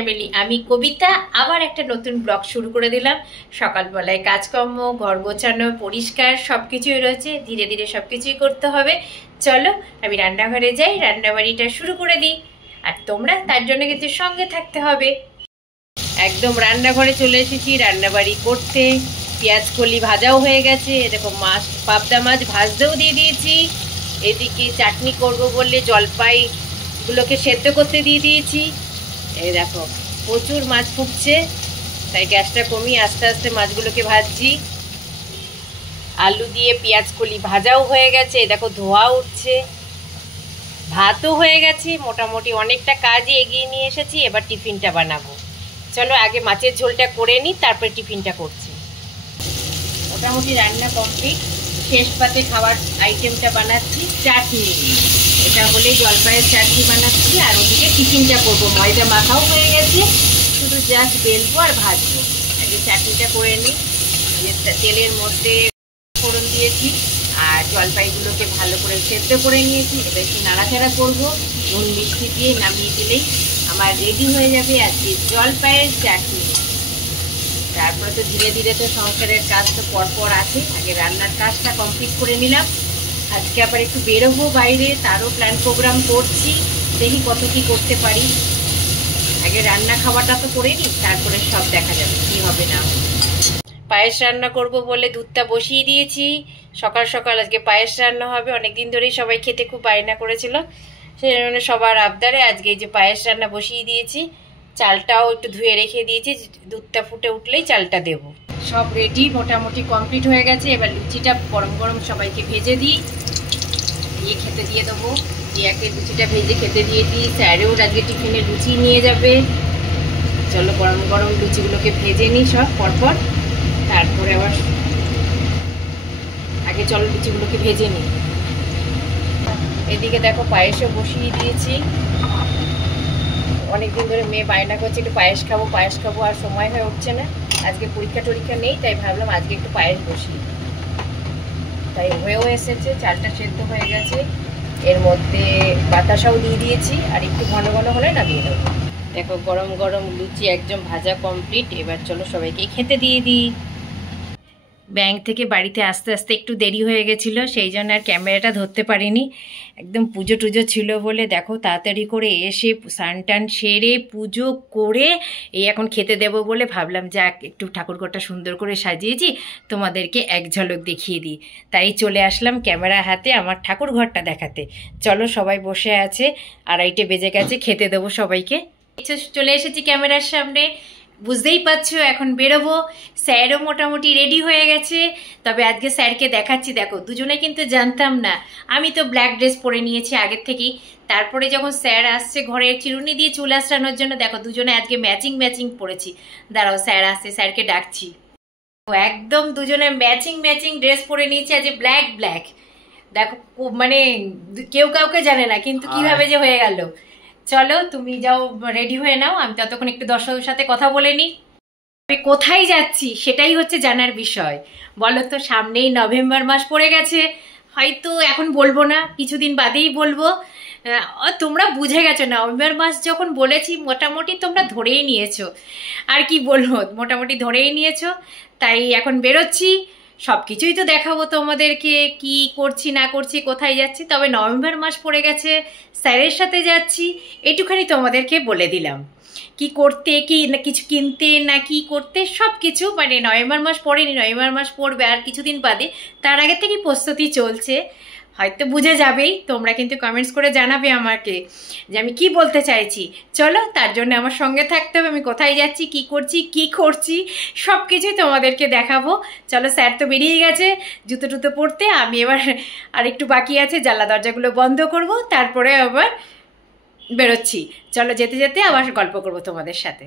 Family, আমি কবিতা আবার একটা নতুন ব্লগ শুরু করে দিলাম। সকালবেলায় কাজকর্ম, ঘর গোছানো, পরিষ্কার সবকিছুই রয়েছে, ধীরে ধীরে সবকিছুই করতে হবে। চলো আমি রান্নাঘরে যাই, রান্নাবাড়িটা শুরু করে দিই। আর তোমরা তার জন্য কিন্তু সঙ্গে থাকতে হবে। একদম রান্নাঘরে চলে এসেছি রান্নাবাড়ি করতে। পেঁয়াজ কলি ভাজাও হয়ে গেছে, দেখো মাছ, পাবদা মাছ ভাজতেও দিয়ে দিয়েছি। এদিকে চাটনি করব বললে জলপাইগুলোকে সেদ্ধ করতে দিয়ে দিয়েছি। এই দেখো প্রচুর মাছ ফুটছে, তাই গ্যাসটা কমিয়ে আস্তে আস্তে মাছগুলোকে ভাজছি। আলু দিয়ে পেঁয়াজ কলি ভাজাও হয়ে গেছে, দেখো ধোয়া উঠছে। ভাতও হয়ে গেছে, মোটামুটি অনেকটা কাজই এগিয়ে নিয়ে এসেছি। এবার টিফিনটা বানাবো। চলো আগে মাছের ঝোলটা করে নিই, তারপরে টিফিনটা করছি। মোটামুটি রান্না কমপ্লিট। শেষ পাতে খাবার আইটেমটা বানাচ্ছি চাটনি। এটা হলে জলপাইয়ের চাটনি বানাচ্ছি, আর ওদিকে টিফিনটা করবো। ময়দা মাখাও হয়ে গেছে, শুধু জাস্ট বেলবো আর ভাজবো। আগে চাটনিটা করে নিই। তেলের মধ্যে ফোড়ন দিয়েছি আর জলপাইগুলোকে ভালো করে সেদ্ধ করে নিয়েছি। এটা একটু নাড়াচাড়া করবো, নুন মিষ্টি দিয়ে নামিয়ে দিলেই আমার রেডি হয়ে যাবে আজকে জলপাইয়ের চাটনি। তারপরে তো ধীরে ধীরে তো সংসারের কাজ তো পরপর আছে, আগে রান্নার কাজটা কমপ্লিট করে নিলাম। আজকে আবার একটু বেরোবো বাইরে, তারও প্ল্যান প্রোগ্রাম করছি, দেখি কত কি করতে পারি। আগে রান্না খাওয়াটা তো করে নিই, তারপরে সব দেখা যাবে কি হবে না। পায়েস রান্না করব বলে দুধটা বসিয়ে দিয়েছি। সকাল সকাল আজকে পায়েস রান্না হবে। অনেকদিন ধরেই সবাই খেতে খুব বায়না করেছিল, সেই জন্য সবার আবদারে আজকে এই যে পায়েস রান্না বসিয়ে দিয়েছি। চালটাও একটু ধুয়ে রেখে দিয়েছি, দুধটা ফুটে উঠলেই চালটা দেব। সব রেডি, মোটামুটি কমপ্লিট হয়ে গেছে। এবার লুচিটা গরম গরম সবাইকে ভেজে দিই, দিয়ে খেতে দিয়ে দেবো। রিয়াকে লুচিটা ভেজে খেতে দিয়ে দিই। স্যারেও আজকে টিফিনে লুচি নিয়ে যাবে। চলো গরম গরম লুচিগুলোকে ভেজে নিই সব পরপর, তারপরে আবার আগে চলো লুচিগুলোকে ভেজে নিই। এদিকে দেখো পায়েসও বসিয়ে দিয়েছি। অনেকদিন ধরে মেয়ে বায়না করছে একটু পায়েস খাবো পায়েস খাবো, আর সময় হয়ে উঠছে না। আজকে পরীক্ষা টরীক্ষা নেই, তাই ভাবলাম আজকে একটু পায়েস বসি। তাই হয়েও এসেছে, চালটা সেদ্ধ হয়ে গেছে। এর মধ্যে বাতাসাও দিয়ে দিয়েছি, আর একটু ঘন ঘন হলে নামিয়ে দেবো। দেখো গরম গরম লুচি একদম ভাজা কমপ্লিট। এবার চলো সবাইকে খেতে দিয়ে দিই। ব্যাংক থেকে বাড়িতে আস্তে আস্তে একটু দেরি হয়ে গেছিলো, সেই জন্য আর ক্যামেরাটা ধরতে পারিনি। একদম পুজো টুজো ছিল বলে দেখো তাড়াতাড়ি করে এসে স্নান টান সেরে পুজো করে এই এখন খেতে দেবো বলে ভাবলাম যাক একটু ঠাকুরঘরটা সুন্দর করে সাজিয়েছি, তোমাদেরকে এক ঝলক দেখিয়ে দিই। তাই চলে আসলাম ক্যামেরা হাতে আমার ঠাকুরঘরটা দেখাতে। চলো সবাই বসে আছে, 2:30 বেজে গেছে, খেতে দেবো সবাইকে। চলে এসেছি ক্যামেরার সামনে, বুঝতেই পারছো এখন বেরোবো। স্যারও মোটামুটি রেডি হয়ে গেছে, তবে আজকে স্যারকে দেখাচ্ছি। দেখো দুজনে কিন্তু জানতাম না, আমি তো ব্ল্যাক ড্রেস পরে নিয়েছি আগের থেকেই। তারপরে যখন স্যার আসছে ঘরের চিরুনি দিয়ে চুল আঁচড়ানোর জন্য, দেখো দুজনে আজকে ম্যাচিং ম্যাচিং পরেছি। দাঁড়াও স্যার আসছে, স্যারকে ডাকছি। একদম দুজনে ম্যাচিং ম্যাচিং ড্রেস পরে নিয়েছি আজ, ব্ল্যাক ব্ল্যাক। দেখো মানে কেউ কাউকে জানে না কিন্তু কিভাবে যে হয়ে গেল। চলো তুমি যাও রেডি হয়ে নাও, আমি ততক্ষণ একটু দর্শকের সাথে কথা বলে নিই। আমি কোথায় যাচ্ছি সেটাই হচ্ছে জানার বিষয়। বলো তো, সামনেই নভেম্বর মাস পড়ে গেছে, হয়তো এখন বলবো না, কিছুদিন বাদেই বলবো। তোমরা বুঝে গেছো, নভেম্বর মাস যখন বলেছি মোটামুটি তোমরা ধরেই নিয়েছো। আর কি বলবো, মোটামুটি ধরেই নিয়েছো। তাই এখন বেরোচ্ছি, সব কিছুই তো দেখাবো তোমাদেরকে, কি করছি না করছি, কোথায় যাচ্ছি। তবে নভেম্বর মাস পড়ে গেছে, স্যারের সাথে যাচ্ছি, এইটুখানি তোমাদেরকে বলে দিলাম। কি করতে, কি না কিছু কিনতে না কি করতে, সব কিছু মানে নভেম্বর মাস পড়েনি, নভেম্বর মাস পড়বে আর কিছুদিন বাদে, তার আগে থেকে প্রস্তুতি চলছে। হয়তো বুঝে যাবেই, তোমরা কিন্তু কমেন্টস করে জানাবে আমাকে যে আমি কি বলতে চাইছি। চলো তার জন্য আমার সঙ্গে থাকতে হবে, আমি কোথায় যাচ্ছি, কি করছি সব কিছুই তোমাদেরকে দেখাবো। চলো স্যার তো বেরিয়ে গেছে জুতো টুতো পরতে, আমি এবার আর একটু বাকি আছে, জানলা দরজাগুলো বন্ধ করব, তারপরে আবার বেরোচ্ছি। চলো যেতে যেতে আবার গল্প করব তোমাদের সাথে।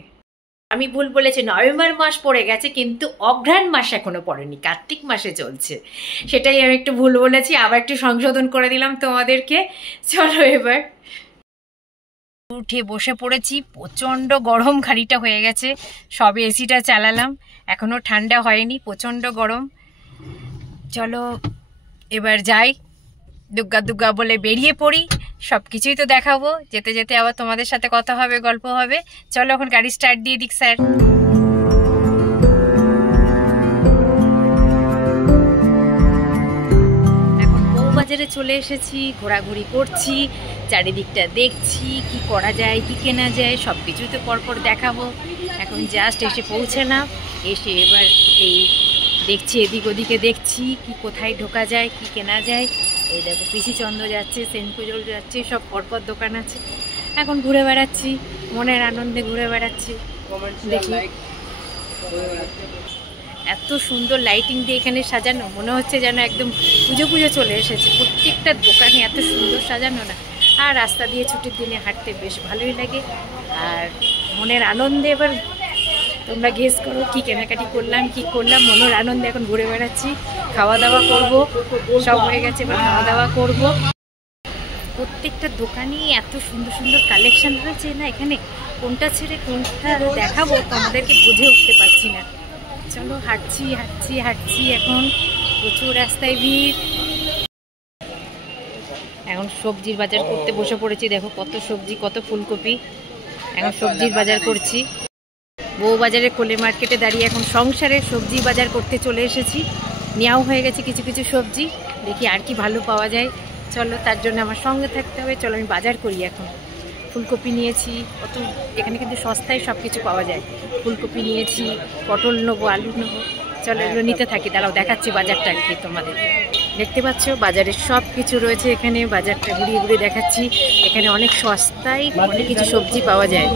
আমি ভুল বলেছি, নভেম্বর মাস পড়ে গেছে কিন্তু অঘ্রাণ মাস এখনো পড়েনি, কার্তিক মাসে চলছে। সেটাই আমি একটু ভুল বলেছি, আবার একটু সংশোধন করে দিলাম তোমাদেরকে। চলো এবার উঠে বসে পড়েছি, প্রচণ্ড গরম খাড়িটা হয়ে গেছে। সবে এসিটা চালালাম, এখনো ঠান্ডা হয়নি, প্রচণ্ড গরম। চলো এবার যাই, দুগ্গা দুগ্গা বলে বেরিয়ে পড়ি। সব কিছুই তো দেখাবো, যেতে যেতে আবার তোমাদের সাথে কথা হবে, গল্প হবে। চলো এখন গাড়ি স্টার্ট দিয়ে দিক স্যার। এখন বউবাজারে চলে এসেছি, ঘোরাঘুরি করছি, চারিদিকটা দেখছি কি করা যায় কি কেনা যায় সব কিছুই তো পরপর দেখাবো। এখন জাস্ট এসে পৌঁছালাম, এসে এবার এই দেখছি এদিক ওদিকে দেখছি কি কোথায় ঢোকা যায় কি কেনা যায়। এই দেখো পিসি চন্দ্র যাচ্ছে, সেন্ট পুজোর যাচ্ছে, সব পরপর দোকান আছে। এখন ঘুরে বেড়াচ্ছি, মনের আনন্দে ঘুরে বেড়াচ্ছি। দেখি এত সুন্দর লাইটিং দিয়ে এখানে সাজানো, মনে হচ্ছে যেন একদম পুজো পুজো চলে এসেছে। প্রত্যেকটা দোকানে এত সুন্দর সাজানো না। আর রাস্তা দিয়ে ছুটির দিনে হাঁটতে বেশ ভালোই লাগে। আর মনের আনন্দে এবার তোমরা গেস করো কি কেনাকাটি করলাম কি করলাম। মনের আনন্দে এখন ঘুরে বেড়াচ্ছি, খাওয়া দাওয়া করব, সব হয়ে গেছে, এবার খাওয়া দাওয়া করব। প্রত্যেকটা দোকানেই এত সুন্দর সুন্দর কালেকশন রয়েছে না, এখানে কোনটা ছেড়ে কোনটা দেখাবো তোমাদেরকে বুঝে উঠতে পারছি না। চলো হাঁটছি হাঁটছি হাঁটছি, এখন প্রচুর রাস্তায় ভিড়। এখন সবজির বাজার করতে বসে পড়েছি, দেখো কত সবজি কত ফুলকপি। এখন সবজির বাজার করছি। বউ বাজারে কোলে মার্কেটে দাঁড়িয়ে এখন সংসারের সবজি বাজার করতে চলে এসেছি। নেওয়াও হয়ে গেছে কিছু কিছু সবজি, দেখি আর কি ভালো পাওয়া যায়। চলো তার জন্য আমার সঙ্গে থাকতে হবে। চলো আমি বাজার করি। এখন ফুলকপি নিয়েছি, কত এখানে কিন্তু সস্তায় সব কিছু পাওয়া যায়। ফুলকপি নিয়েছি, পটল নেবো, আলু নেবো। চলো এগুলো নিতে থাকি, দাঁড়াও দেখাচ্ছি বাজারটা কি তোমাদের। দেখতে পাচ্ছ বাজারে সব কিছু রয়েছে, এখানে বাজারটা ঘুরিয়ে ঘুরিয়ে দেখাচ্ছি। এখানে অনেক সস্তায় অনেক কিছু সবজি পাওয়া যায়।